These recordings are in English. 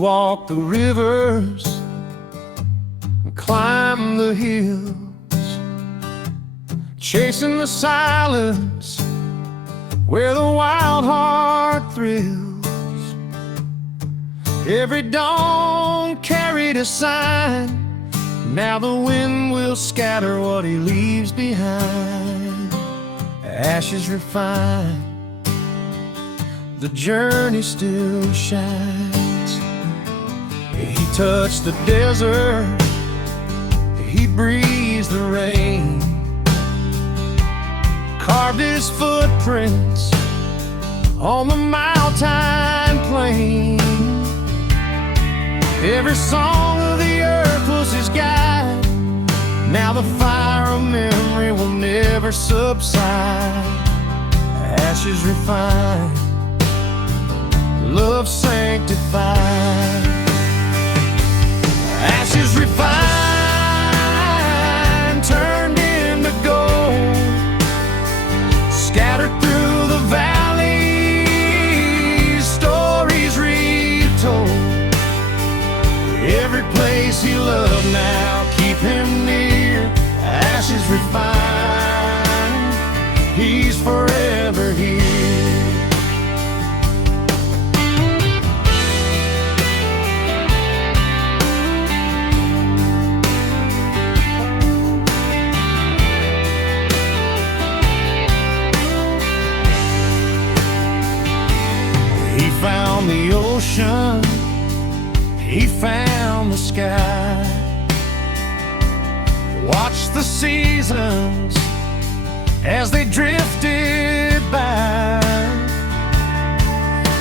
walked the rivers and climbed the hills, chasing the silence where the wild heart thrills. Every dawn carried a sign. Now the wind will scatter what he leaves behind. Ashes refined, the journey still shines. He touched the desert, he breathed the rain, carved his footprints on the mountain plain. Every song of the earth was his guide. Now the fire of memory will never subside. Ashes refined, love sanctified. Ashes refined, turned into gold, scattered through the valleys, stories retold. Every place he loved now, keep him near. Ashes refined, he's forever here. He found the ocean, he found the sky, watched the seasons as they drifted by.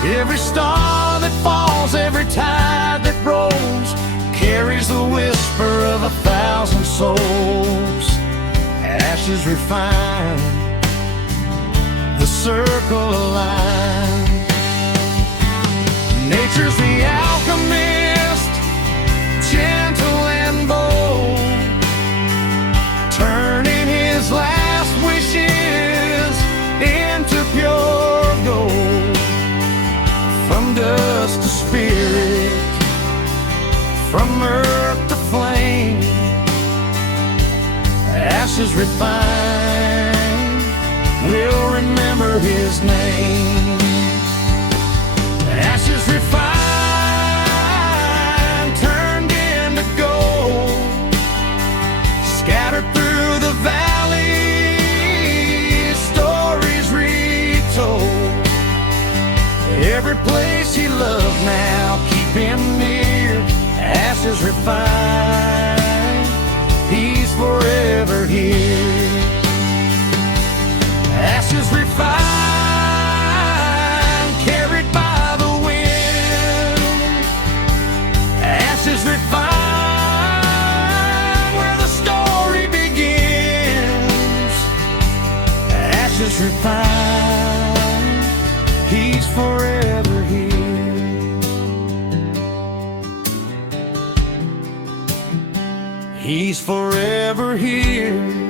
Every star that falls, every tide that rolls, carries the whisper of 1,000 souls. Ashes refined, the circle aligned. Nature's the alchemist, gentle and bold, turning his last wishes into pure gold. From dust to spirit, from earth to flame, ashes refined, we'll remember his name. Ashes refined, turned into gold, scattered through the valleys, stories retold. Every place he loved now, keep him near. Ashes refined, he's forever here. Ashes refined, carried by the wind. Ashes refined, where the story begins. Ashes refined, he's forever here. He's forever here.